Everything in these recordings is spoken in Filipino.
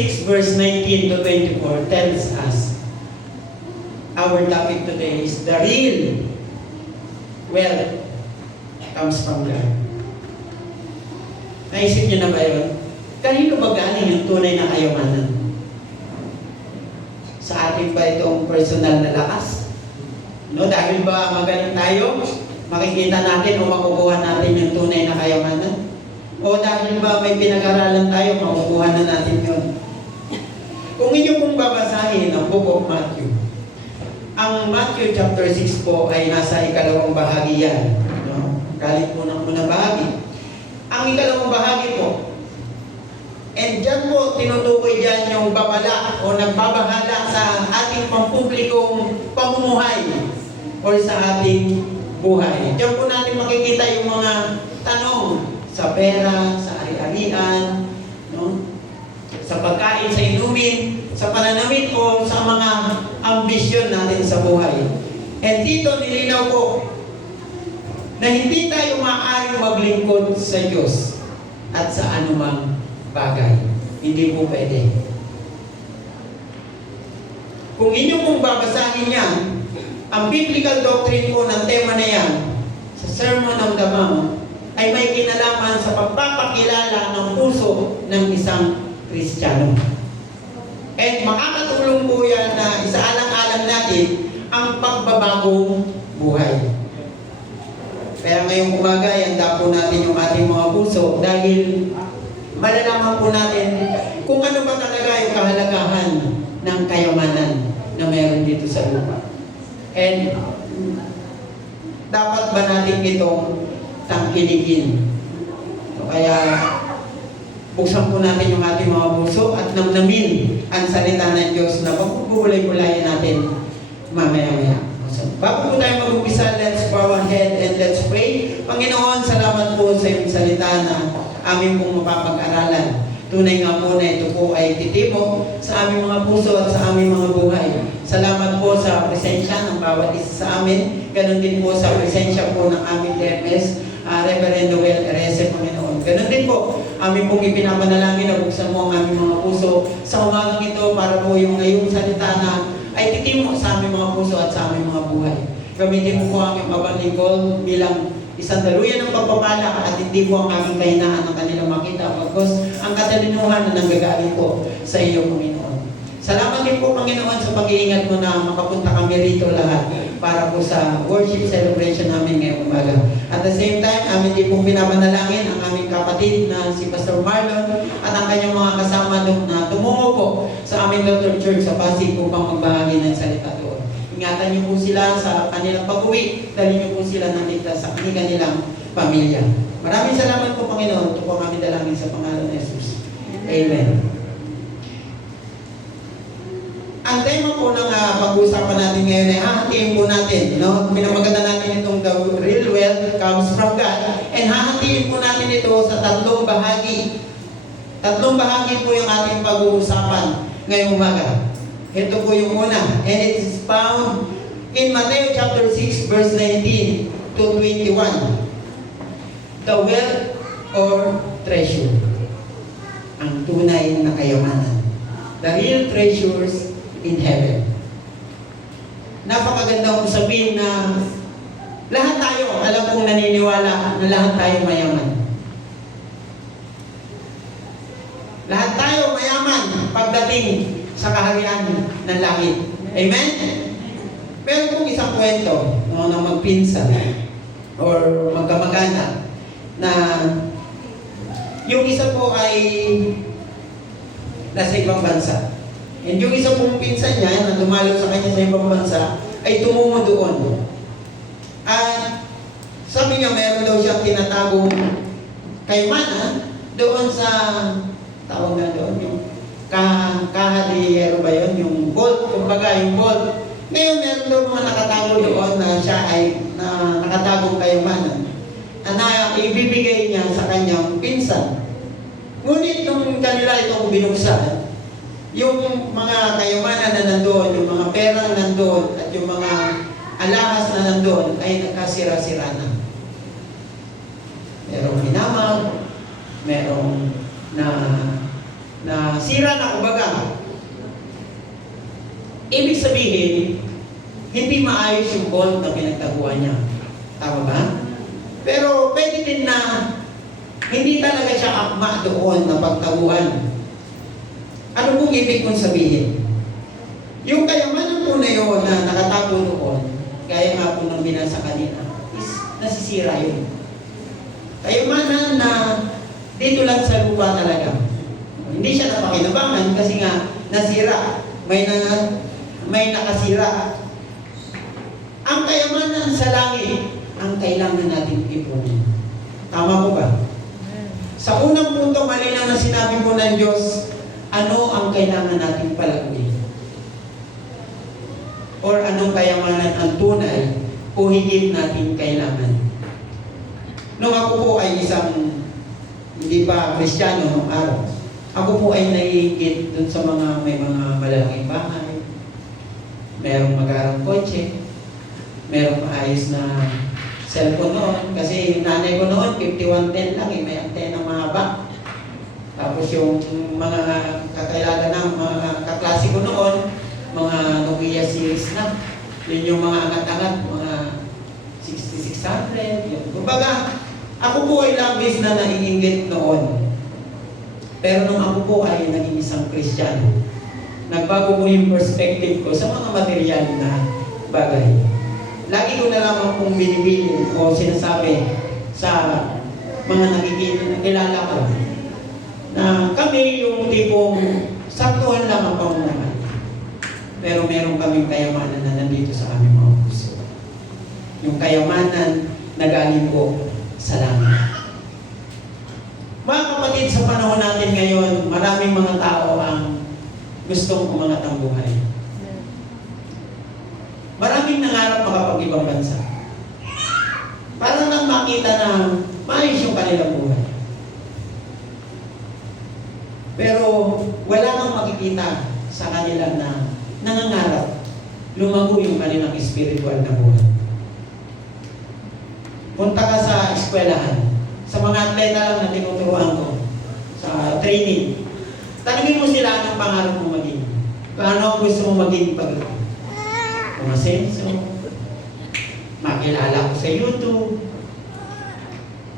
6, verse 19 to 24 tells us, our topic today is the real wealth comes from God. Naisip niyo na ba yun? Kanino ba galing yung tunay na kayamanan? Sa atin ba itong personal na lakas? No, dahil ba magaling tayo, makikita natin o makukuha natin yung tunay na kayamanan? O dahil ba may pinag-aralan tayo, makukuha na natin yun? Kung inyo pong babasahin ang Book of Matthew, ang Matthew chapter 6 po ay nasa ikalawang bahagi yan. No? Galit po ng unang bahagi. Ang ikalawang bahagi po, and dyan po tinutukoy dyan yung babala o nagbabahala sa ating pampublikong pamumuhay o sa ating buhay. Diyan po natin makikita yung mga tanong sa pera, sa ari-arian, no? Sa pagkain, sa inumin, sa pananamit o sa mga ambisyon natin sa buhay. And dito nilinaw ko na hindi tayo maaaring maglingkod sa Diyos at sa anumang bagay. Hindi po pwede. Kung inyo pong babasahin yan, ang biblical doctrine po ng tema na yan, sa Sermon on the Mount, ay may kinalaman sa pagpapakilala ng puso ng isang Kristiyano. At makakatulong po yan na isaalang-alang natin ang pagbabagong buhay. Kaya ngayong umaga, ihanda po natin yung ating mga puso dahil malalaman po natin kung ano ba talaga yung kahalagahan ng kayamanan na meron dito sa lupa. And dapat ba natin itong tangkilikin? So, kaya buksan po natin yung ating mga puso at namnamin ang salita ng Diyos na pagpupulay-pulayan natin mamaya-maya. So, bago po tayo mag-umpisa, let's bow our head and let's pray. Panginoon, salamat po sa iyong salita na aming pong mapapag-aralan. Tunay nga po na ito po ay titimo sa aming mga puso at sa aming mga buhay. Salamat po sa presensya ng bawat isa sa amin. Ganon din po sa presensya po ng aming DMS, Reverend Noel Erese, Panginoon. Ganon din po, aming pong ipinapanalangin na buksan mo ang aming mga puso sa umagang ito para po yung ngayong salita na ay titimo sa aming mga puso at sa aming mga buhay. Gamitin mo po ang iyong abang lingkod bilang isang daluyan ng pagpapala at hindi po ang aming kahinaan ng kanilang makita pagkos ang katalinuhan na nanggagaling po sa iyo, Panginoon. Salamat din po, Panginoon, sa pag-iingat mo na makapunta kami rito lahat para po sa worship celebration namin ngayong umaga. At the same time, amin din pong pinapanalangin ang aming kapatid na si Pastor Marlon at ang kanyang mga kasama doon na tumungo po sa aming Lutheran Church sa Pasig upang magbahagi ng salita doon. Ingatan niyo po sila sa kanilang pag-uwi, dali niyo po sila nandito sa kanilang pamilya. Maraming salamat po, Panginoon. Ito po ang aming dalangin sa pangalan ni Jesus. Amen. Ang tema po ng pag-uusapan natin ngayon ay hahatiin po natin. No? Pinamaganda natin itong the real wealth comes from God. And hahatiin po natin ito sa tatlong bahagi. Tatlong bahagi po yung ating pag-uusapan ngayong umaga. Ito po yung una. And it is found in Matthew chapter 6 verse 19 to 21. The wealth or treasure. Ang tunay na kayamanan. The real treasures in heaven. Napakaganda kong sabihin na lahat tayo, alam kong naniniwala na lahat tayo mayaman. Lahat tayo mayaman pagdating sa kaharian ng langit. Amen? Pero kung isang kwento no, ng magpinsan or magkamag-anak na yung isa po ay nasa ibang bansa. And yung isa pong pinsan niya na dumalo sa kanya sa ibang bansa ay tumungo doon. At sabi niya meron daw siyang tinatagong kayamanan doon sa tawag na doon yung kahadiyero ba yun? Yung gold, kumbaga yung gold. Ngayon meron daw mga nakatago doon na siya ay nakatagong kayamanan na ibibigay niya sa kanyang pinsan. Ngunit nung kanila itong binuksan, yung mga kayamanan na nandoon, yung mga perang nandoon, at yung mga alahas na nandoon ay nagkasira-sira na. Merong hinamag, merong na na sira na kumbaga. Ibig sabihin, hindi maayos yung bond na pinagtaguan niya. Tama ba? Pero pwede din na hindi talaga siya akma doon na pagtaguan. Ano pong ibig kong sabihin? Yung kayamanan po na yun na nakatago doon, kaya nga po nang binasa kanina, is nasisira yun. Kayamanan na dito lang sa lupa talaga. Hindi siya napakinabangan kasi nga nasira. May nakasira. Ang kayamanan sa langit, ang kailangan natin ipunin. Tama po ba? Sa unang punto, malinaw na sinabi po ng Diyos, ano ang kailangan natin palaguin? Or anong kayamanan ang tunay o higit natin kailangan? Nung ako po ay isang hindi pa Kristiyano nung araw, ako po ay naiingit dun sa mga may mga malalaking bahay, merong magarang kotse, merong maayos na cellphone noon. Kasi yung nanay ko noon, 5110 lang may antena mahaba. Tapos yung mga kakilala ng mga kaklase ko noon, mga Nokia series na. Yun yung mga angat-angat, mga 6600. Yun. Kumbaga, ako po ay labis na naiinggit noon. Pero nung ako po ay naging isang Kristiyano, nagbago po yung perspective ko sa mga material na bagay. Lagi ko na lamang pong binibilin o sinasabi sa mga nakikilala ko na kami yung tipong saktuhan lang ang pamumuhay. Pero meron kaming kayamanan na nandito sa aming mga puso. Yung kayamanan na galing po sa langit. Mga kapatid, sa panahon natin ngayon, maraming mga tao ang gustong umangat ang buhay. Maraming nangarap makapag-ibang bansa. Para nang makita na maayos yung kanilang buhay. Pero wala kang makikita sa kanila na nangangarap lumago yung kanilang spiritual na buhay. Punta ka sa eskwelahan, sa mga atleta lang na tinuturuan ko, sa training. Tanungin mo sila anong pangarap mo maging. Kung ano ang gusto mo maging paglaki. Umasenso, makilala ko sa YouTube,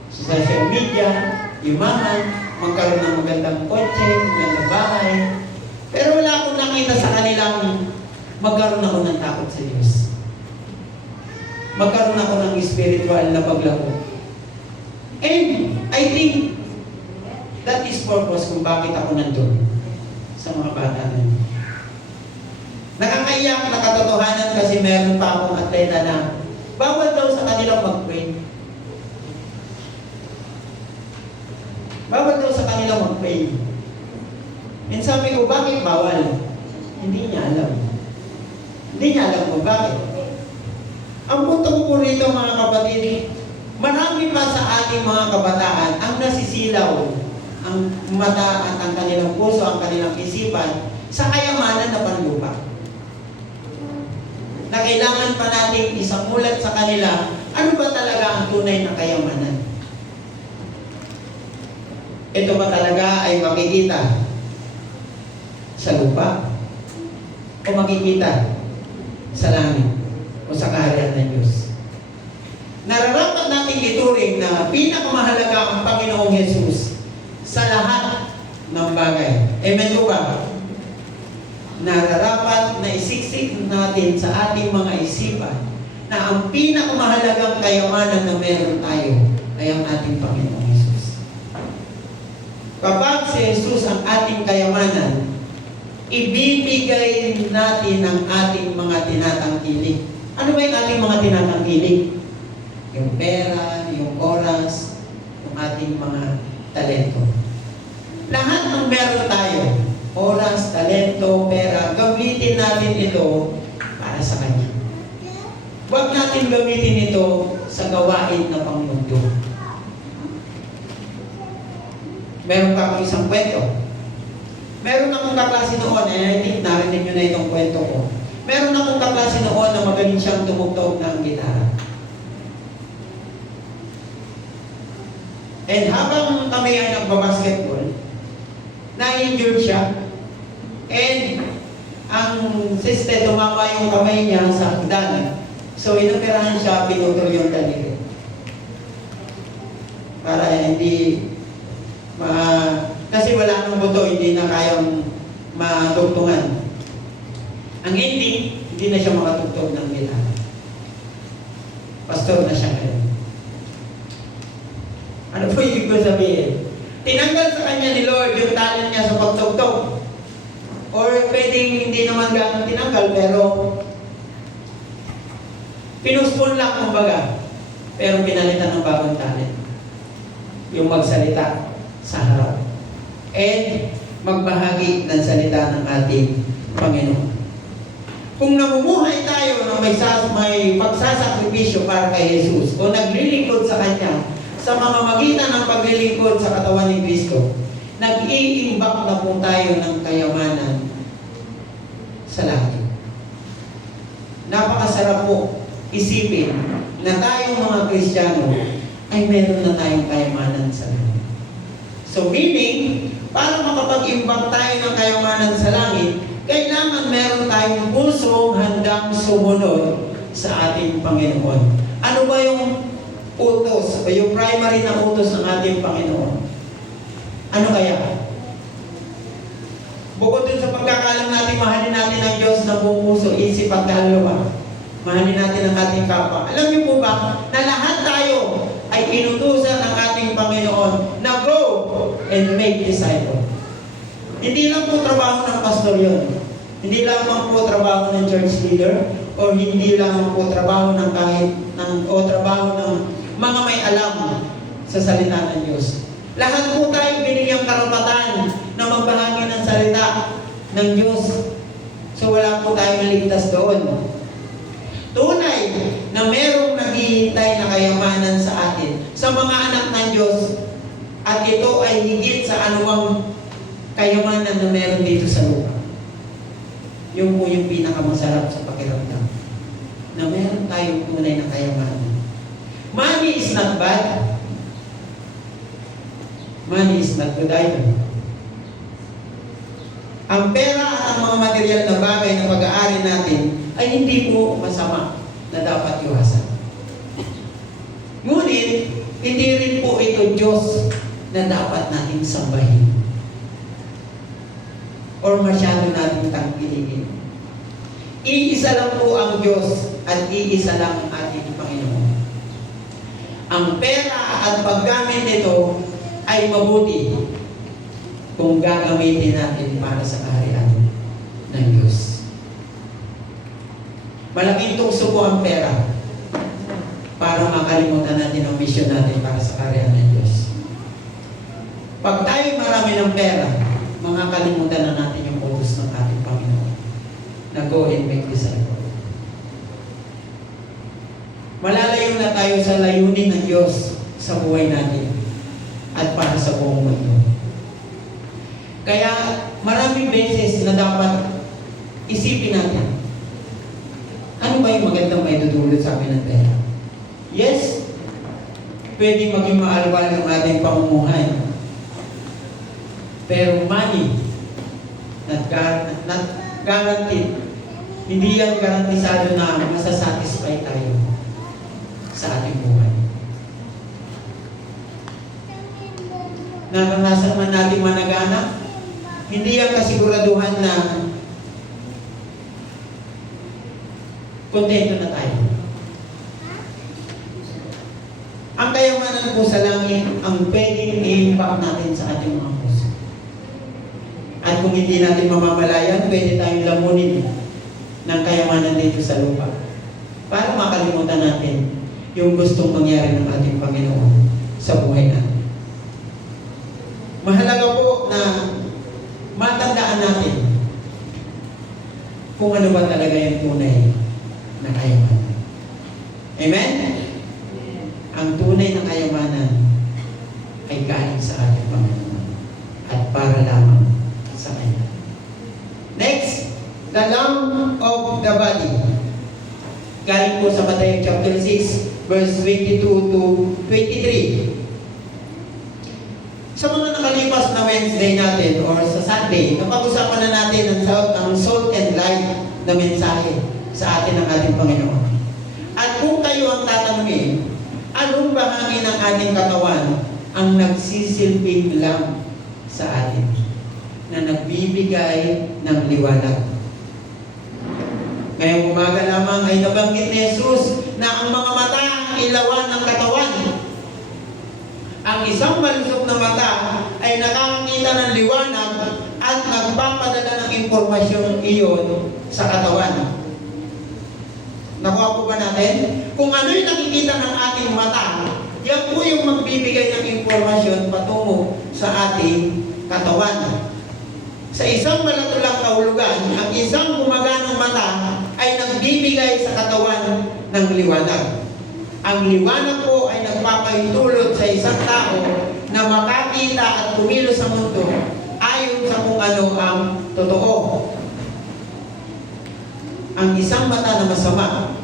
sa social media, yumaman, magkaroon ng magandang kotse, magandang bahay. Pero wala akong nakita sa kanilang magkaroon ako ng takot sa Diyos. Magkaroon ako ng spiritual na paglago. And I think that is purpose kung bakit ako nandun sa mga bata na yun. Nakakaiyak na katotohanan kasi meron pa akong atleta na bawal daw sa kanilang mag-pray. Bawal daw sa kanilang mag-pray. And sabi ko, bakit bawal? Hindi niya alam. Hindi niya alam kung bakit. Ang punto ko po rito mga kapatid, marami pa sa ating mga kabataan ang nasisilaw ang mata at ang kanilang puso, ang kanilang isipan sa kayamanan na panlupa. Na kailangan pa natin isamulat sa kanila, ano ba talaga ang tunay na kayamanan? Ito ba talaga ay makikita sa lupa? O makikita sa langit? O sa kaharian ng Diyos? Nararapat natin ituring na pinakamahalaga ang Panginoong Yesus sa lahat ng bagay. Amen po ba? Nararapat na isiksik natin sa ating mga isipan na ang pinakamahalagang kayamanan na meron tayo ay ang ating Panginoong Yesus. Kapag si Jesus ang ating kayamanan, ibibigay natin ang ating mga tinatangkilik. Ano ba yung ating mga tinatangkilik? Yung pera, yung oras, yung ating mga talento. Lahat ng meron tayo, oras, talento, pera, gamitin natin ito para sa Kanya. Huwag natin gamitin ito sa gawain na pangmundo. Meron pa akong isang kwento. Meron akong kaklase noon, I think narinig nyo na itong kwento ko. Meron akong kaklase noon na magaling siyang tumugtog ng gitara. And habang kami ay nagbabasketball, na-injured siya. And ang sister, tumama yung kamay niya sa hagdan. So, inoperahan siya, pinutol yung daliri. Para hindi kasi wala nang buto, hindi na kayang matugtungan. Ang hindi na siya makatugtog ng gitara. Pastor na siya ngayon. Ano po ibig ko sabihin? Tinanggal sa kanya ni Lord yung talent niya sa pagtugtog. Or pwedeng hindi naman ganun tinanggal, pero pinuspon lang kumbaga. Pero pinalitan ng bagong talent. Yung magsalita sa harap. And magbahagi ng salita ng ating Panginoon. Kung namumuhay tayo na may pagsasakripisyo para kay Jesus o naglilingkod sa Kanya sa mamamagitan ng paglilingkod sa katawan ni Kristo, nag-iimbak na po tayo ng kayamanan sa langit. Napakasarap po isipin na tayong mga Kristiyano ay meron na tayong kayamanan sa langit. So meaning, para makapag-imbak tayo ng kayamanan sa langit, kailangan meron tayong pusong handang sumunod sa ating Panginoon. Ano ba yung utos o yung primary na utos ng ating Panginoon? Ano kaya? Bukod dun sa pagkakalam natin, mahalin natin ang Diyos na buong puso, isip at kaluluwa. Mahalin natin ang ating kapwa. Alam niyo po ba na lahat tayo ay inutusan ng ating Panginoon na go and make disciples. Hindi lang po trabaho ng pastor yun. Hindi lang po trabaho ng church leader o hindi lang po trabaho ng trabaho ng mga may alam sa salita ng Diyos. Lahat po tayo binigyang karapatan na magbahagi ng salita ng Diyos. So wala po tayong ligtas doon. Tunay na merong naghihintay na kayamanan sa atin, sa mga anak ng Diyos, at ito ay higit sa anumang kayamanan na meron dito sa lupa. Yung po yung pinakamasarap sa pakiramdam, na meron tayong tunay na kayamanan. Money is not bad. Money is not good either. Ang pera at ang mga material na bagay na pag-aari natin ay hindi po masama na dapat iwasan. Ngunit, hindi rin po ito Diyos na dapat natin sambahin or masyado natin tangkilikin. Iisa lang po ang Diyos at iisa lang ang ating Panginoon. Ang pera at paggamit nito ay mabuti kung gagamitin natin para sa kaharian ng Diyos. Malaking tukso po ang pera para makalimutan natin ang mission natin para sa kaharian ng Diyos. Pag tayo marami ng pera, makakalimutan na natin yung utos ng ating Panginoon na go and make disciples. Malalayo na tayo sa layunin ng Diyos sa buhay natin at para sa buong mundo. Kaya maraming beses na dapat isipin natin, ano ba yung magandang may dudulot sa amin ng pera? Yes, pwede maging maalwal ng ating pamumuhay. Pero money, not guaranteed. Hindi yan garantisado na masasatisfy tayo sa ating buhay. Naranasan man natin managana, hindi yan kasiguraduhan na kontento na tayo. Ang kayamanan po sa langit ang pwedeng i-impact natin sa ating mga puso. At kung hindi natin mamamalayan, pwede tayong lamunin ng kayamanan dito sa lupa para makalimutan natin yung gustong mangyari ng ating Panginoon sa buhay natin. Mahalaga po na matandaan natin kung ano ba talaga yung tunay na kayamanan. Amen? Ang tunay na kayamanan ay galing sa ating Panginoon at para lamang sa Kanya. Next, the lamb of the body. Galing po sa Matthew chapter 6, verse 22 to 23. Sa mga nakalipas na Wednesday natin or sa Sunday, napag-usapan na natin ang salt and light na mensahe sa atin ng ating Panginoon. At kung kayo ang tatanungin, anong bahagi ng ating katawan ang nagsisilbing lamp sa atin na nagbibigay ng liwanag? Ngayong umaga lamang ay nabanggit ni Jesus na ang mga mata ang ilawan ng katawan. Ang isang malusog na mata ay nakakakita ng liwanag at nagpapadala ng impormasyon iyon sa katawan. Nakuha po ba natin? Kung ano yung nakikita ng ating mata, yan po yung magbibigay ng impormasyon patungo sa ating katawan. Sa isang malatulang kahulugan, ang isang gumaganang mata ay nagbibigay sa katawan ng liwanag. Ang liwanag po ay nagpapaintulot sa isang tao na makakita at kumilos sa mundo ayon sa kung ano ang totoo. Ang isang mata na masama,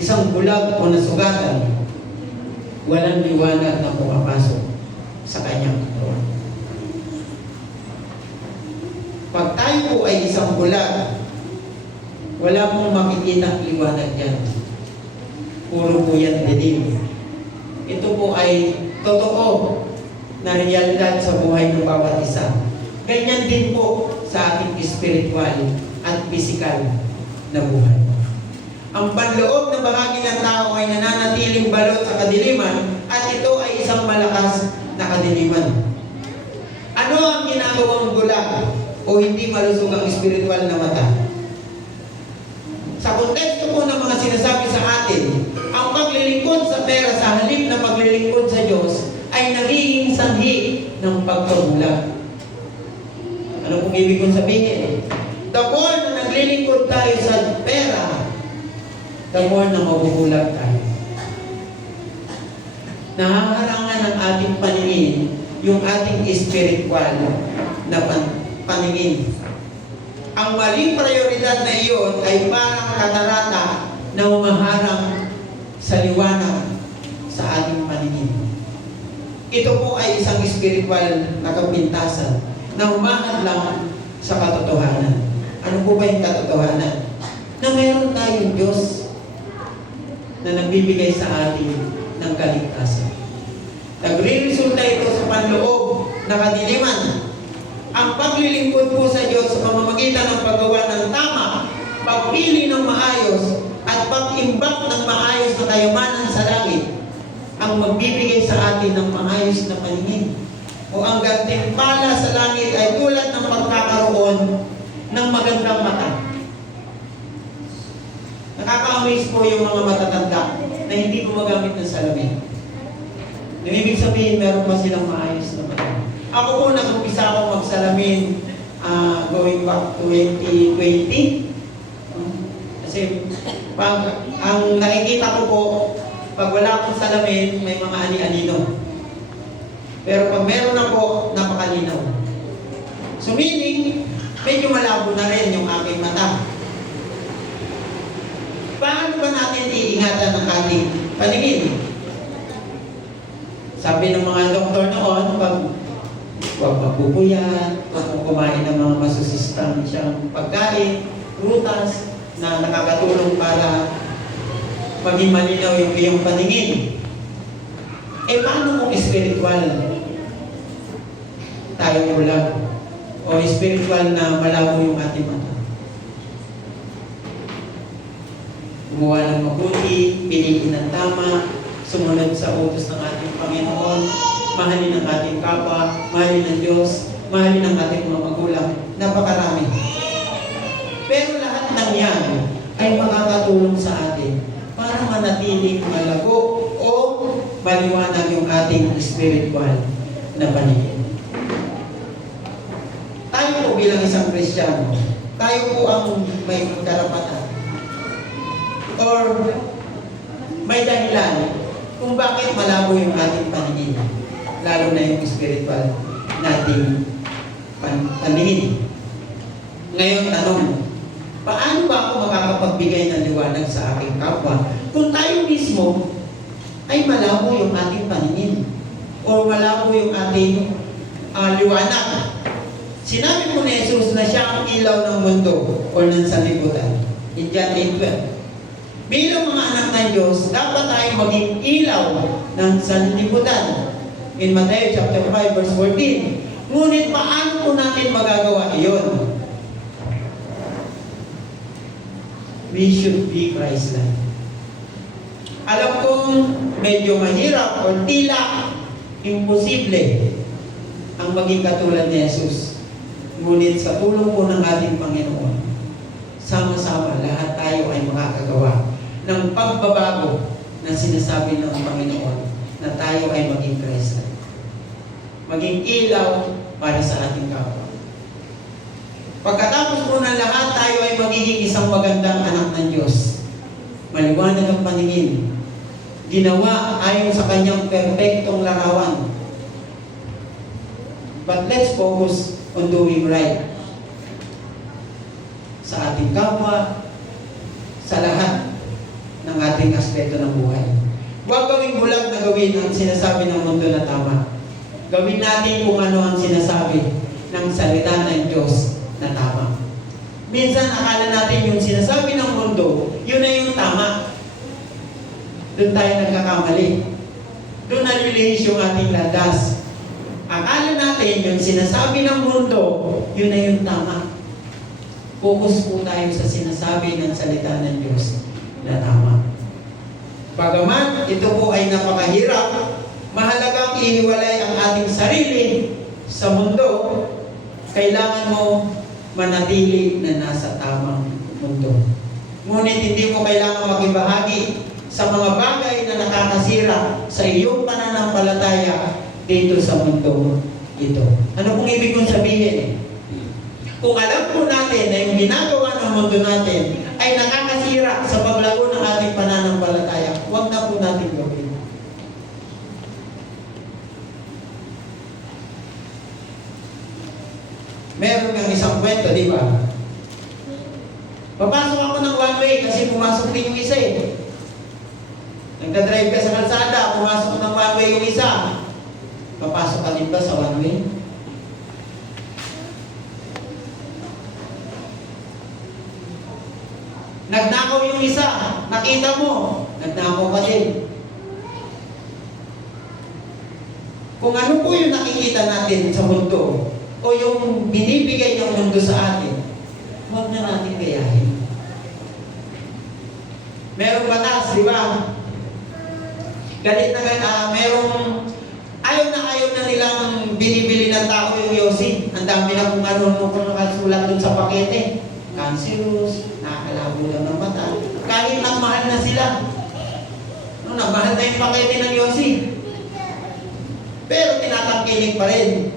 isang bulag o nasugatan, walang liwanag na pumapasok sa kanyang katawan. Pag tayo po ay isang bulag, wala pong makikita liwanag yan. Puro po yan dilim. Ito po ay totoo na realidad sa buhay ng bawat isa. Ganyan din po sa ating spiritual at physical na buhay. Ang panloob na bahagi ng tao ay nananatiling balot sa kadiliman at ito ay isang malakas na kadiliman. Ano ang ginagawang bulag o hindi malusog ang spiritual na mata? Sa konteksto po ng mga sinasabi sa atin, ang paglilingkod sa pera sa halip na paglilingkod sa Diyos ay nagiging sanhi ng pagkabulag. Ano pong ibig kong sabihin? The more na naglilingkod tayo sa pera, the more na mabubulag tayo. Nahaharangan ng ating paningin yung ating spiritual na paningin. Ang maling prioridad na iyon ay parang katarata na humaharang sa liwanag sa ating paningin. Ito po ay isang spiritual na kapintasan na humahadlang sa katotohanan. Ano po ba yung katotohanan? Na mayroon tayong Diyos na nagbibigay sa atin ng kaligtasan. Nagre-resulta ito sa panloob na kadiliman. Ang paglilingkod po sa Diyos sa pamamagitan ng paggawa ng tama, pagpili ng maayos, at pag-imbak ng maayos na kayamanan sa langit, ang magbibigay sa atin ng maayos na paningin. O ang gantimpala sa langit ay tulad ng pagkakaroon ng magandang mata. Nakaka-amaze po yung mga matatanda na hindi gumagamit ng salamin. Ibig sabihin, meron pa silang maayos na mata. Ako po, nag-umpisa akong magsalamin going back to 2020. Kasi ang nakikita ko po, pag wala akong salamin, may mga ani-anino. Pero pag meron ako, napakalinaw. So meaning, medyo malabo na rin yung aking mata. Paano ba natin iingatan ang ating paningin? Sabi ng mga doktor noon, huwag magpupuyat, huwag mong kumain ng mga masusustansyang pagkain, prutas, na nakakatulong para maging malinaw yung iyong paningin. Eh, paano kung spiritual tayo bulag? O spiritual na malabo yung ating mata? Gumawa ng mabuti, piliin ng tama, sumunod sa utos ng ating Panginoon, mahalin ang ating kapwa, mahalin ang Diyos, mahalin ang ating mga magulang. Napakarami. Pero lahat ng yan ay makakatulong sa atin para manatiling malago o maliwanag yung ating spiritual na paningin. Tayo po bilang isang Kristiyano, tayo po ang may karapatan or may dahilan kung bakit malabo yung ating paningin, lalo na yung spiritual nating paningin. Ngayon, tanong, paano ba ako makakapagbigay ng liwanag sa aking kapwa kung tayo mismo ay malabo yung ating paningin o malabo yung ating liwanag? Sinabi po ni Jesus na siya ang ilaw ng mundo o ng sanlibutan. In John 8:12. Bilang mga anak ng Diyos, dapat tayong maging ilaw ng sanlibutan. In Matthew chapter 5 verse 14. Ngunit paano po natin magagawa iyon? We should be Christ-like. Alam kong medyo mahirap o tila imposible ang maging katulad ni Jesus. Ngunit sa tulong po ng ating Panginoon, sama-sama lahat tayo ay makakagawa ng pagbabago na sinasabi ng Panginoon na tayo ay maging Christ-like. Maging ilaw para sa ating kapwa. Pagkatapos po ng lahat, tayo ay magiging isang magandang anak ng Diyos. Maliwanag ang paningin. Ginawa ayon sa kanyang perpektong larawan. But let's focus on doing right. Sa ating kapwa, sa lahat ng ating aspeto ng buhay. Huwag gawing bulag na gawin ang sinasabi ng mundo na tama. Gawin natin kung ano ang sinasabi ng salita ng Diyos na tama. Minsan akala natin yung sinasabi ng mundo, yun na yung tama. Doon tayo nagkakamali. Doon nalilihis yung ating landas. Akala natin yung sinasabi ng mundo, yun na yung tama. Focus po tayo sa sinasabi ng salita ng Diyos na tama. Bagaman ito po ay napakahirap, mahalagang ihiwalay ang ating sarili sa mundo, kailangan mo manatili na nasa tamang mundo. Ngunit hindi mo kailangan makibahagi sa mga bagay na nakakasira sa iyong pananampalataya dito sa mundo ito. Ano pong ibig kong sabihin? Kung alam po natin na yung ginagawa ng mundo natin ay nakakasira sa paglago ng ating pananampalataya, huwag na po natin gawin. Meron ng isang kwento, di ba? Papasok ako ng one way kasi pumasok din yung isa eh. Nagdadrive ka sa kalsada, pumasok ng one way yung isa. Papasok ka din ba sa one way? Nagnakaw yung isa, nakita mo, nagnakaw ka din. Kung ano po yung nakikita natin sa mundo, o yung binibigay ng mundo sa atin, huwag na natin gayahin. Merong batas, di ba? Galit na merong ayaw na nilang binibili ng tao yung yosi. Ang dami na kung ano nakasulat dun sa pakete. Cancerous, nakakalabo lang ng mata. Kahit nagmahal na sila. No, nagmahal na yung pakete ng yosi. Pero tinatangkilik pa rin.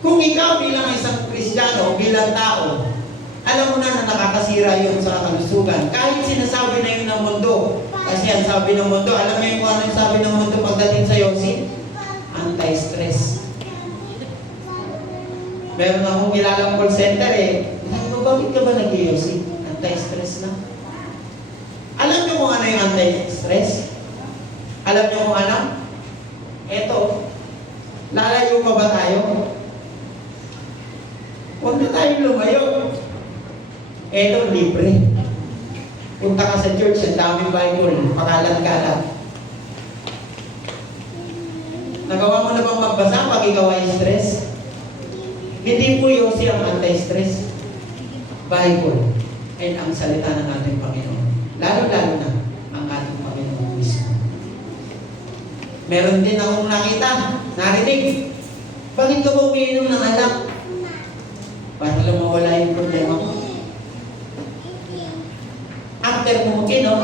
Kung ikaw bilang isang Kristiyano o bilang tao, alam mo na nakakasira yun sa kalusugan. Kahit sinasabi na yun ng mundo. Kasi ang sabi ng mundo, alam mo yung kung ano yung sabi ng mundo pagdating sa yosi? Anti-stress. Meron akong kilalang call center eh. Bakit ka ba nag-yosi? Anti-stress na. Alam niyo kung ano yung anti-stress? Alam niyo kung ano? Eto. Lalayo pa ba tayo? Huwag na tayong lumayo. Eto, libre. Punta ka sa church, ang daming Bible, pakalat-kalat. Nagawa mo na bang magbasa pag ikaw ay stress? Hindi po yosi ang anti-stress. Bible and ang salita ng ating Panginoon. Lalo-lalo na ang ating Panginoon mismo. Meron din akong nakita, narinig. Bakit ka ba umiinom ng alak? Para lang mawala yung problema mo. After mo mag-inom,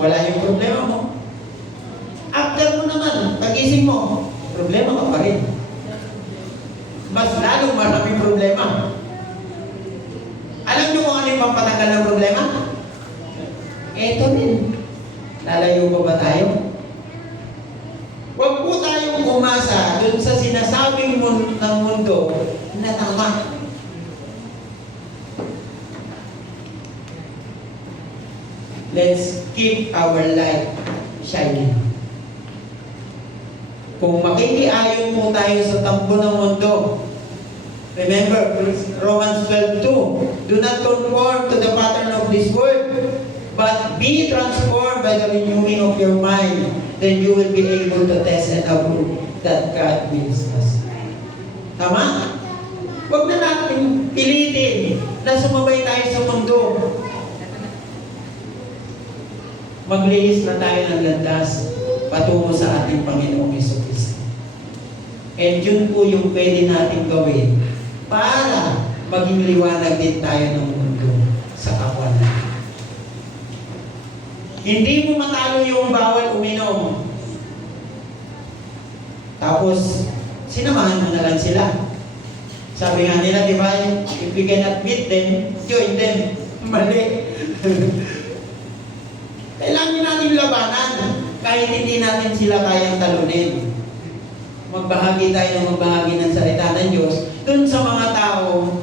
wala yung problema mo. After mo naman, pag-ising mo, problema ka pa rin. Mas lalong maraming problema. Alam niyo kung ano yung pampatanggal ng problema? Eto rin. Lalayo pa ba tayo? Huwag po tayong umasa dun sa sinasabing ng mundo na tama. Let's keep our light shining. Kung makikiayon po tayo sa takbo ng mundo, remember, Romans 12:2, do not conform to the pattern of this world, but be transformed by the renewing of your mind. Then you will be able to test and approve that God wills us. Tama? Huwag na natin pilitin na sumabay tayo sa mundo. Maglihis na tayo ng landas patungo sa ating Panginoong Hesus-Kristo. And yun po yung pwede natin gawin para maging liwanag din tayo ng mundo sa kapwa natin. Hindi mo matalo yung bawal uminom. Tapos, sinamahan mo na lang sila. Sabi nga nila, di ba, if we cannot beat them, join them. Mali. Kailangan natin labanan kahit hindi natin sila kayang talunin. Magbahagi tayo ng magbahagi ng salita ng Diyos dun sa mga tao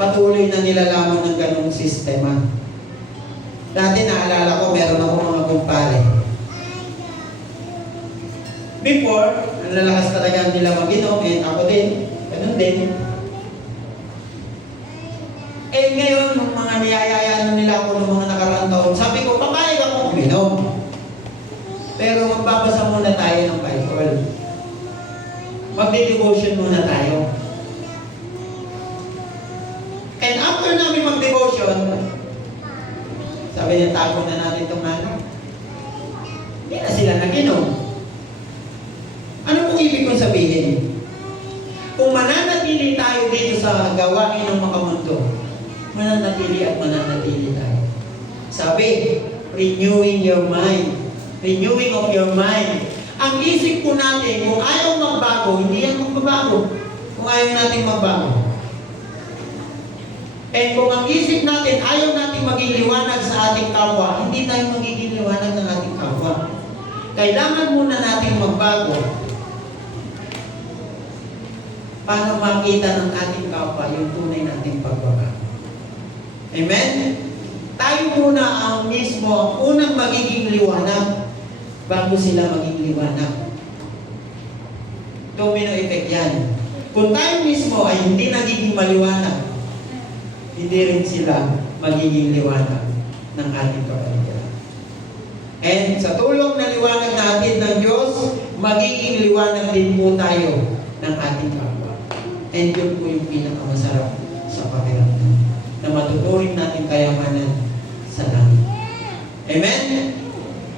patuloy na nilalaman ng ganong sistema. Dati naalala ko, meron ako mga kumpare. Before, ang lalakas talaga nila mag-inom, and ako din, ganun din. Eh ngayon, nung mga niyayayaan nila ako ng mga nakaraang taon, sabi ko, papayag ako uminom. Pero magbabasa muna tayo ng Bible. Magde-devotion muna tayo. And after namin mag-devotion, sabi niya, tago na natin itong ano. Hindi na sila nag-inom. Ano pong ibig kong sabihin? Kung mananatili tayo dito sa gawain ng makamundo, mananatili at mananatili tayo. Sabi, renewing your mind. Renewing of your mind. Ang isip po natin, kung ayaw magbago, hindi yan magbabago. Kung ayaw natin magbago. And kung ang isip natin, ayaw natin maging liwanag sa ating kapwa, hindi tayo magiging liwanag ng ating kapwa. Kailangan muna natin magbago para makita ng ating kapwa yung tunay nating pagbabago. Amen? Tayo muna ang mismo ang unang magiging liwanag bago sila maging liwanag. Domino effect yan. Kung tayo mismo ay hindi nagiging maliwanag, hindi rin sila magiging liwanag ng ating kapaligiran. And sa tulong na liwanag natin ng Diyos, magiging liwanag din po tayo ng ating kapwa. And yun po yung pinakamasarap sa pakiramdam, na matuturing natin kayamanan sa langit. Amen?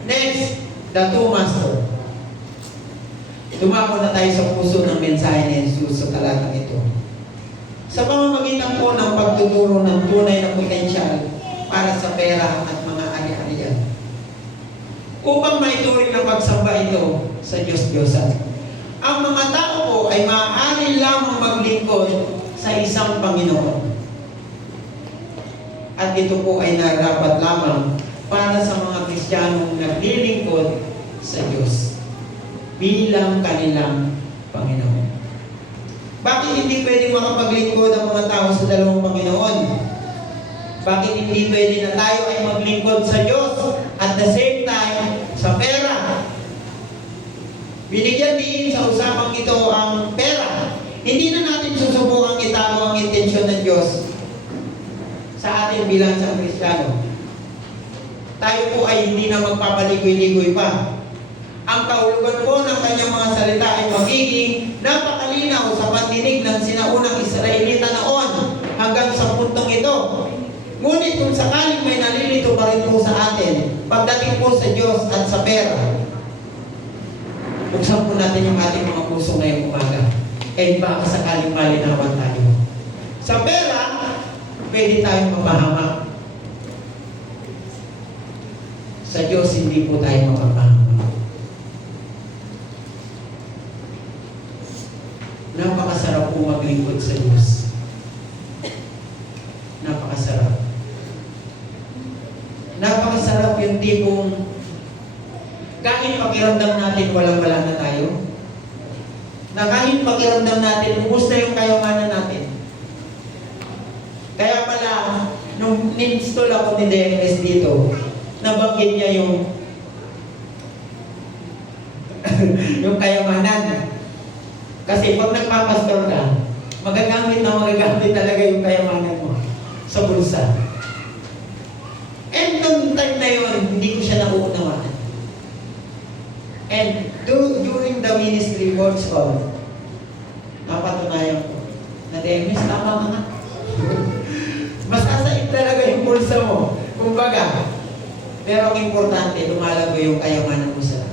Next, the two master. Tumako na tayo sa puso ng mensahe ni Jesus sa talatang ito. Sa pamamagitan po ng pagtuturo ng tunay na potensyal para sa pera at mga ari-arian, upang maituring ng pagsamba ito sa Diyos-Diyosan. Ang mga tao po ay maaari lamang maglingkod sa isang Panginoon. At ito po ay narapat lamang para sa mga Kristiyanong naglilingkod sa Diyos bilang kanilang Panginoon. Bakit hindi pwede makapaglingkod ang mga tao sa dalawang Panginoon? Bakit hindi pwede na tayo ay maglingkod sa Diyos at the same time sa pera? Binigyan din sa usapang ito ang pera. Hindi na natin susubukang itago ang intensyon ng Diyos sa atin bilang isang Kristiyano. Tayo po ay hindi na magpapaligoy-ligoy pa. Ang kahulugan po ng kanyang mga salita ay magiging napakalinaw sa pandinig ng sinaunang Israelita noon hanggang sa puntong ito. Ngunit kung sakaling may nalilito pa rin po sa atin, pagdating po sa Diyos at sa pera, buksan po natin yung ating mga puso ngayong umaga. And baka sakaling malinawan tayo. Sa pera, pwede tayong mapahamak. Sa Diyos, hindi po tayo mapapahamak. Napakasarap po maglingkod sa Diyos. Napakasarap. Napakasarap yung tipong kahit pakiramdam natin walang-wala na tayo, na kahit pakiramdam natin ubos na yung kayamanan natin. Kaya pala, nung ninstall ako ni DMS dito, nabanggit niya yung Kasi pag nagpapastor ka, magagamit talaga yung kayamanan mo sa bulsa. And noong time na yun, hindi ko siya nauunawaan. And during the ministry boards ko, napatunayan ko na Demis, tama ka nga. Masasain talaga yung bulsa mo. Kumbaga, pero ang importante, lumalago yung kayamanan mo sa langit.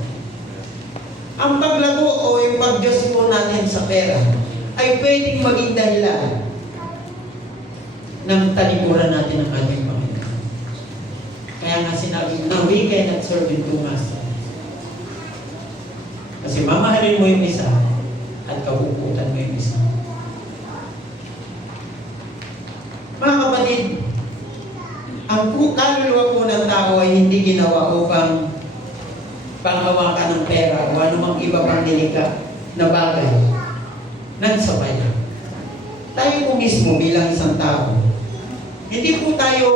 Ang paglago o yung pag-Diyos po natin sa pera ay pwedeng maging dahilan ng talikuran natin ng ating Panginoon. Kaya nga sinabi na we cannot serve in two masters. Kasi mamahalin mo yung isa at kapuputan mo yung isa. Mga kapatid, ang kaluluwa po ng tao ay hindi ginawa upang panghawakan ng pera o anumang iba pang delikat na bagay ng sabay. Tayo po mismo bilang isang tao, hindi po tayo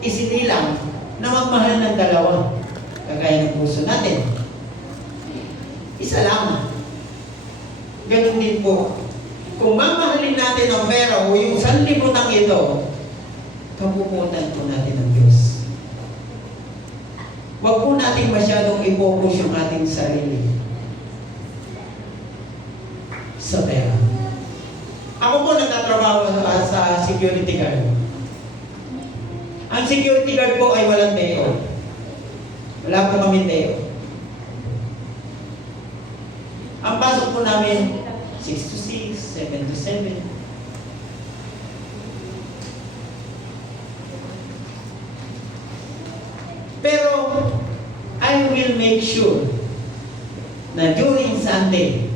isinilang na magmahal ng dalawa, kagaya ng puso natin. Isa lang. Ganun din po. Kung mamahalin natin ang pera o yung sanlibutan ito, kapuputan po natin ang Diyos. Huwag po natin masyadong i-focus yung ating sarili sa pera. Ako po nagtatrabaho sa security guard. Ang security guard po ay walang teo. Wala po kami teo. Ang pasok po namin, 6 to 6, 7 to 7. Pero, I will make sure na during Sunday,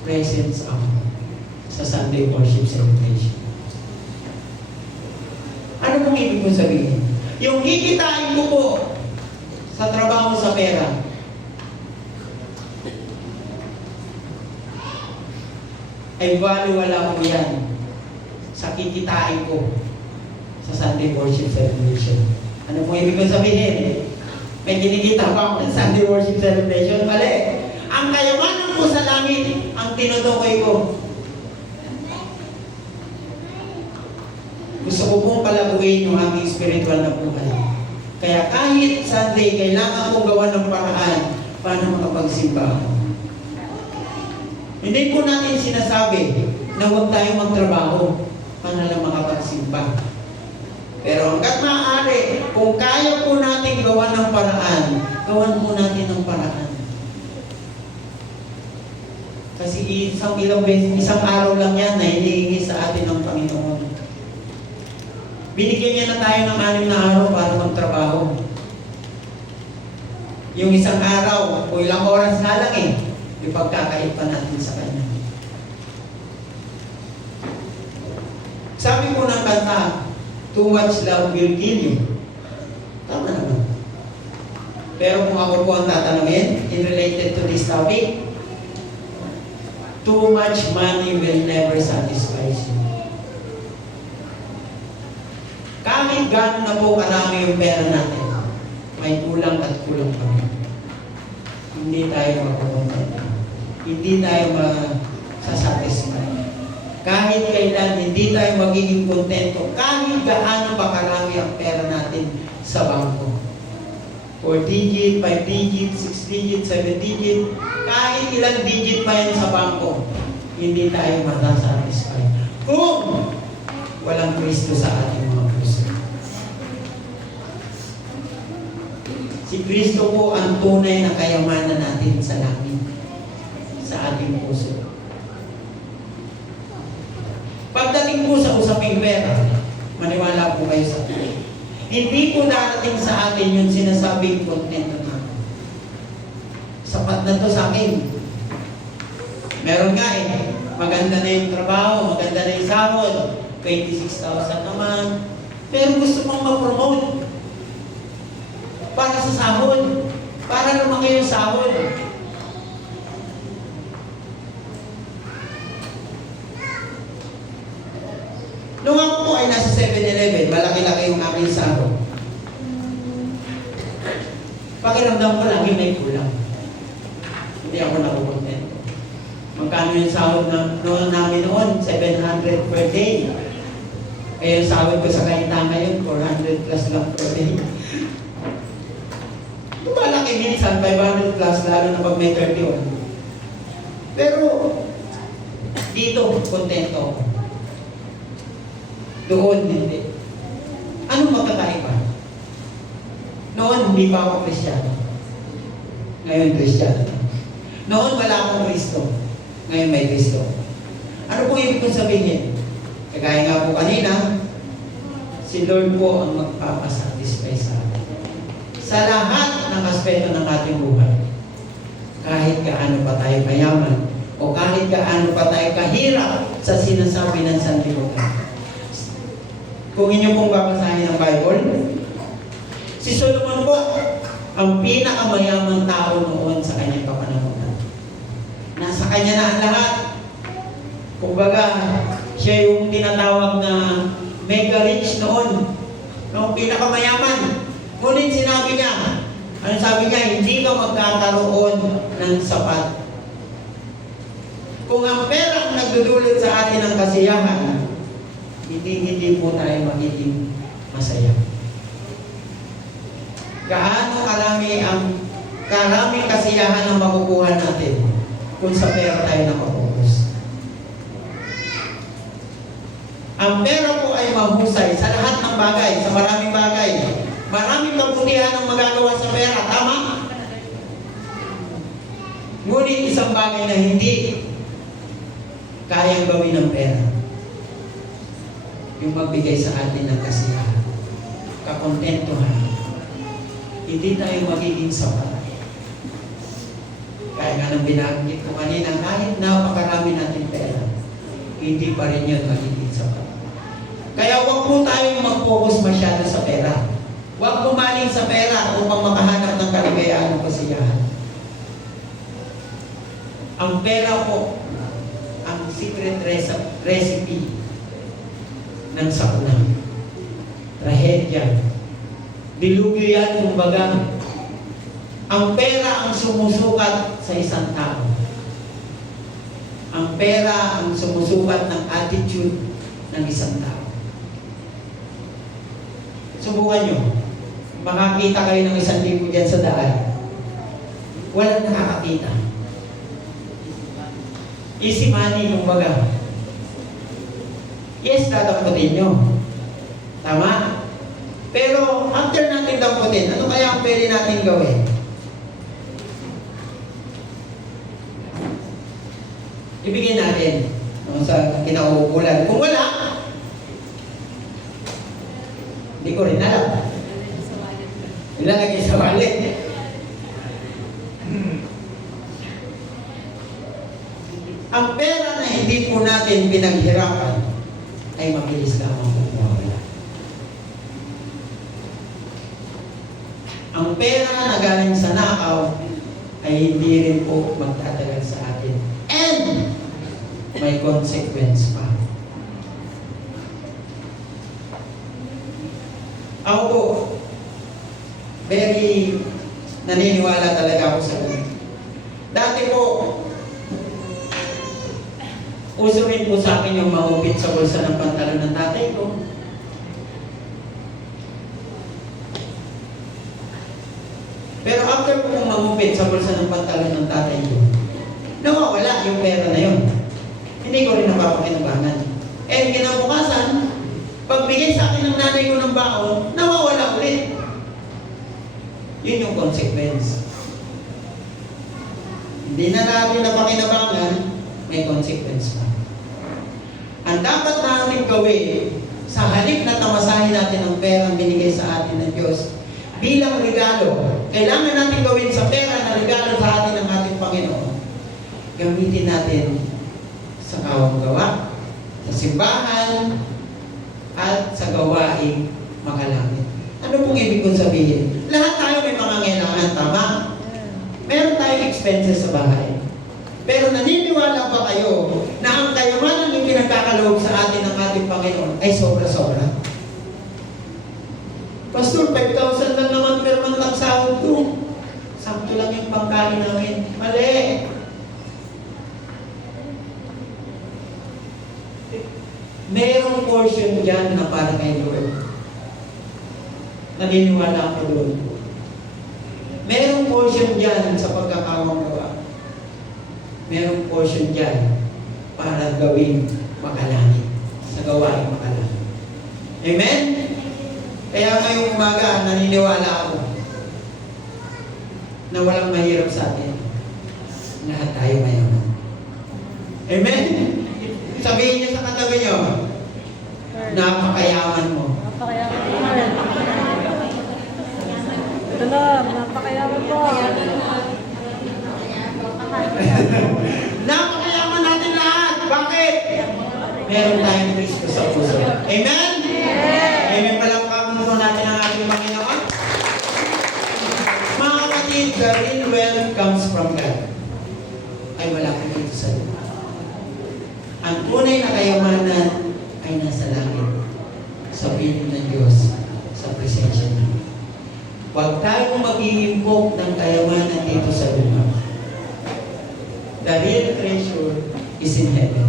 presence ako sa Sunday worship celebration. Ano pong ibig kong sabihin? Yung kikitain ko po sa trabaho sa pera, ay wala po yan sa kikitain ko sa Sunday worship celebration. Ano po ibig kong sabihin? May kinikita pa ako ng Sunday worship celebration. Mali. Ang kayamanan po sa langit, ang tinutukoy ko. Gusto ko pong palaguin yung aming spiritual na buhay. Kaya kahit Sunday, kailangan kong gawa ng paraan paano makapagsimba ako. Hindi po natin sinasabi na huwag tayong magtrabaho para lang makapagsimba. Pero hanggat maaari, kung kaya po natin gawa ng paraan, gawan po natin ng paraan. Kasi isang araw lang yan na hinihingi sa atin ng Panginoon. Binigyan niya na tayo ng 6 na araw para magtrabaho. Yung isang araw, o ilang oras nga lang ipagkakait pa natin sa Kanya. Sabi po ng kanta, too much love will kill you. Tama naman. Pero kung ako po ang tatanungin, in related to this topic, too much money will never satisfy you. Kahit gano'n na po karami yung pera natin, may kulang at kulang pa. Hindi tayo makukontento. Hindi tayo masasatisfy. Kahit kailan, hindi tayo magiging kontento. Kahit gaano pa karami ang pera natin sa bangko. 4 digit, 5 digit, 6 digit, 7 digit, kahit ilang digit pa yan sa bangko, hindi tayo masasatisfy. Kung walang Kristo sa ating mga puso. Si Kristo po ang tunay na kayamanan natin sa langit, sa ating puso. Pagdating po sa usaping pera, maniwala po kayo sa akin. Hindi po darating sa atin yung sinasabing kontento na. Sapat na to sa akin. Meron nga maganda na yung trabaho, maganda na yung sahod, 26,000 naman. Pero gusto mong ma-promote para sa sahod, para lumaki yung sahod. Nung ako po ay nasa 7-Eleven, malaki-laki yung aking sahod. Pakiramdam ko lagi may kulang. Hindi ako nakukontento. Magkano yung sahod namin noon? 700 per day. Eh, yung sahod ko sa Kainta ngayon, 400 plus lang per day. Malaki minsan, 500 plus, lalo na pag may 31. Pero, dito, kontento ako. Doon, hindi. Anong magkakaiba? Noon, hindi pa ako Kristiyano. Ngayon, Kristiyano. Noon, wala akong Kristo. Ngayon, may Kristo. Ano pong ibig kong sabihin? Kagaya nga po kanina, si Lord po ang magpapasatisfy sa atin. Sa lahat ng aspeto ng ating buhay. Kahit gaano pa tayo mayaman, o kahit gaano pa tayo kahirap sa sinasabi ng sanlibutan. Kung inyo pong babasahin ang Bible, si Solomon po, ang pinakamayamang tao noon sa kanyang kapanahonan. Nasa kanya na ang lahat. Kumbaga, siya yung tinatawag na mega rich noon. No, pinakamayaman. Ngunit sinabi niya, ano sabi niya? Hindi ka magkakaroon ng sapat. Kung ang pera ang nagdudulot sa atin ng kasiyahan, hindi po tayo magiging masaya. Gaano karaming kasiyahan ang makukuha natin kung sa pera tayo nakapokus. Ang pera po ay mahusay sa lahat ng bagay, sa maraming bagay. Maraming kabutihan ang magagawa sa pera, tama? Ngunit isang bagay na hindi kayang gawin ng pera, yung magbigay sa atin ng kasiyahan, kakontentuhan. Hindi tayo magiging sapat. Kaya nga nang binanggit ko kanina, kahit napakarami natin pera, hindi pa rin yun magiging sapat. Kaya huwag po tayong mag-focus masyado sa pera. Huwag pumaling sa pera upang makahanap ng kaligayahan o kasiyahan. Ang pera po, ang secret recipe ng sakuna. Trahedya. Dilugyo yan, kumbaga. Ang pera ang sumusukat sa isang tao. Ang pera ang sumusukat ng attitude ng isang tao. Subukan nyo. Makakita kayo ng 1,000 dyan sa daan. Walang nakakakita. Easy money, kumbaga. Yes, dadamputin nyo. Tama? Pero after natin damputin, ano kaya ang pwede natin gawin? Ibigay natin sa kinauukulan. Kung wala, hindi ko rin alam. Ilalagay sa wallet. Ang pera na hindi po natin pinaghirapan ay mabilis lamang mawala. Ang pera na galing sa nakaw ay hindi rin po magtatagal sa atin. And may consequence pa. Ako po, very naniniwala talaga ako sa ganun. Dati po, uso rin po sa akin yung mahupit sa bulsa ng pantalon ng tatay ko. Pero after po kong mahupit sa bulsa ng pantalon ng tatay ko, nawawala yung pera na yun. Hindi ko rin napapakinabangan. And kinabukasan, pagbigay sa akin ng nanay ko ng baon, nawawala ulit. Yun yung consequence. Hindi na natin napakinabangan, may consequence pa. Ang dapat natin gawin, sa halip na tamasahin natin ang perang binigay sa atin ng Diyos, bilang regalo, kailangan natin gawin sa pera na regalo sa atin ng ating Panginoon. Gamitin natin sa kawang gawa, sa simbahan, at sa gawaing makalangit. Ano pong ibig kong sabihin? Lahat tayo may mga kailangan, tama? Meron tayong expenses sa bahay. Pero naniniwala ba kayo na ang kayamanan yung pinagkakaloob sa atin ng ating Panginoon ay sobra-sobra? Pastor, 5,000 lang naman per month ang sahod ko. Sakto lang yung pangkain namin. Mali. Merong portion dyan na para kay Lord. Naniniwala ako doon. Merong portion dyan sa pagkakawang gawa. Merong portion dyan para gawing makalangit. Sa gawain makalangit. Amen? Kaya ngayong umaga, naniniwala ako na walang mahirap sa atin. Lahat tayo mayaman. Amen? Sabihin niyo sa katabi niyo, napakayaman mo. Napakayaman po. Ito na, napakayaman po. Napakayaman natin lahat. Bakit? Meron tayong Kristo sa puso. Amen? Amen. Palakpakan mo natin ang ating Panginoon. Mga kapatid, the real wealth comes from God. Ay wala ko dito sa lupa. Ang tunay na kayamanan ay nasa langit. Sa piling ng Diyos, sa presensya niya. Huwag tayong mag-iimpok ng kayamanan dito sa lupa. The real treasure is in heaven.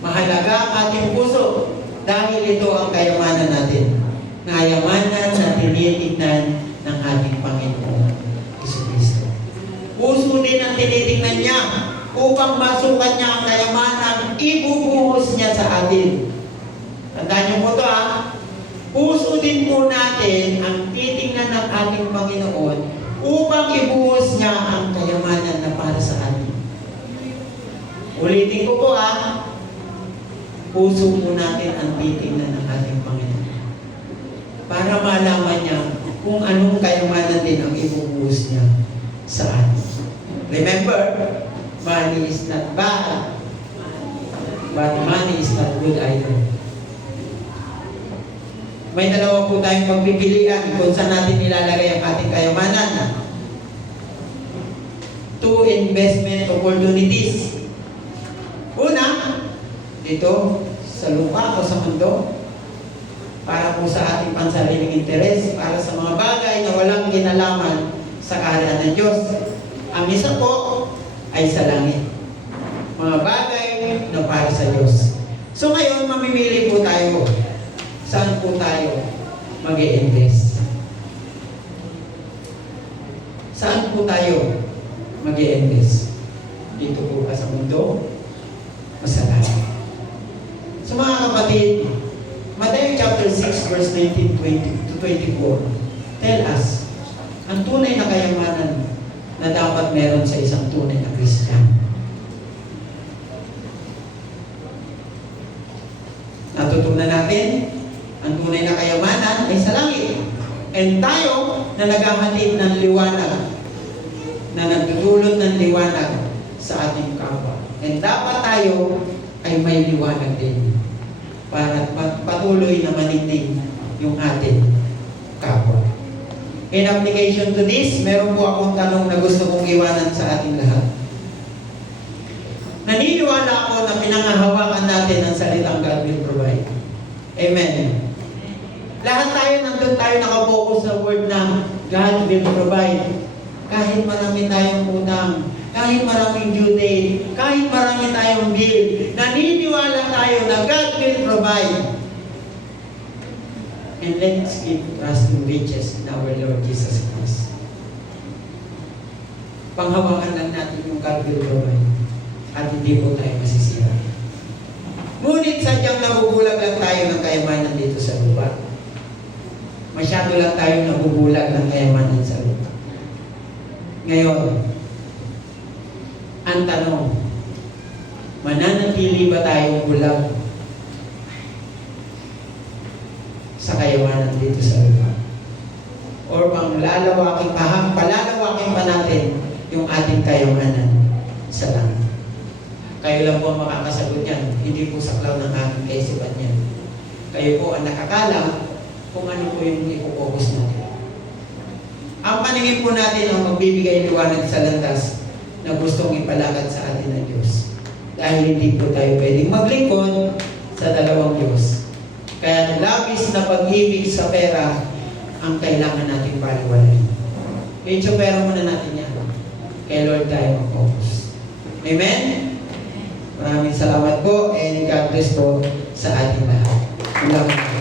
Mahalaga ang ating puso dahil ito ang kayamanan natin. Kayamanan na tinitignan ng ating Panginoon Jesucristo. Puso din ang tinitignan niya upang masukat niya ang kayamanan, ibubuhos niya sa atin. Tandaan niyo po ito Puso din po natin ang titingnan ng ating Panginoon upang ibuhos niya ang kayamanan na para sa atin. Ulitin ko po puso po natin ang titingnan ng ating Panginoon. Para malaman niya kung anong kayamanan din ang ibubuhos niya sa atin. Remember, money is not bad, but money is not good either. May dalawa po tayong pagpipilian kung saan natin nilalagay ang ating kayamanan. Two investment opportunities. Una, dito sa lupa o sa mundo, para po sa ating pansariling interes, para sa mga bagay na walang kinalaman sa kaharian ng Diyos. Ang isa po ay sa langit. Mga bagay na para sa Diyos. So ngayon, mamimili po tayo. Saan po tayo mag-i-invest? Saan po tayo mag-i-invest? Dito po ba sa mundo? O sa langit? So mga kapatid, Matthew chapter 6 verse 19 to 24 tell us ang tunay na kayamanan na dapat meron sa isang tunay na Kristiyano. Natutunan natin ang tunay na kayamanan ay sa langit. And tayo na naghahatid ng liwanag, na nagdudulot ng liwanag sa ating kapwa. And dapat tayo ay may liwanag din para patuloy na manigning yung ating kapwa. In application to this, meron po akong tanong na gusto kong iwanan sa ating lahat. Naniniwala ako na pinangahawakan natin ang salitang God will provide. Amen. Lahat tayo, nandun tayo nakapokus sa word na God will provide. Kahit marami tayong utang, kahit maraming due date, kahit marami tayong bill, naniniwala tayo na God will provide. And let's keep trusting riches in our Lord Jesus Christ. Panghawakan lang natin yung God will provide at hindi po tayo masisira. Ngunit sadyang nabubulag lang tayo ng kayamanan dito sa lupa. Masyado lang tayong nabubulag ng kayamanan sa lupa. Ngayon, ang tanong, mananatili ba tayong bulag sa kayamanan dito sa lupa? Or palalawakin pa natin yung ating kayamanan sa langit? Kayo lang po ang makakasagot yan. Hindi po saklaw ng ating kaisipan yan. Kayo po ang nakakala kung ano po yung ipopokus natin. Ang paningin po natin ang magbibigay liwanag sa landas na gustong ipalakad sa atin ng Diyos. Dahil hindi po tayo pwedeng maglingkod sa dalawang Diyos. Kaya labis na pag-ibig sa pera ang kailangan natin paliwalain. Medyo pera muna natin yan. Kay Lord tayo mag-focus. Amen? Maraming salamat po and God bless po sa ating lahat. Salamat po.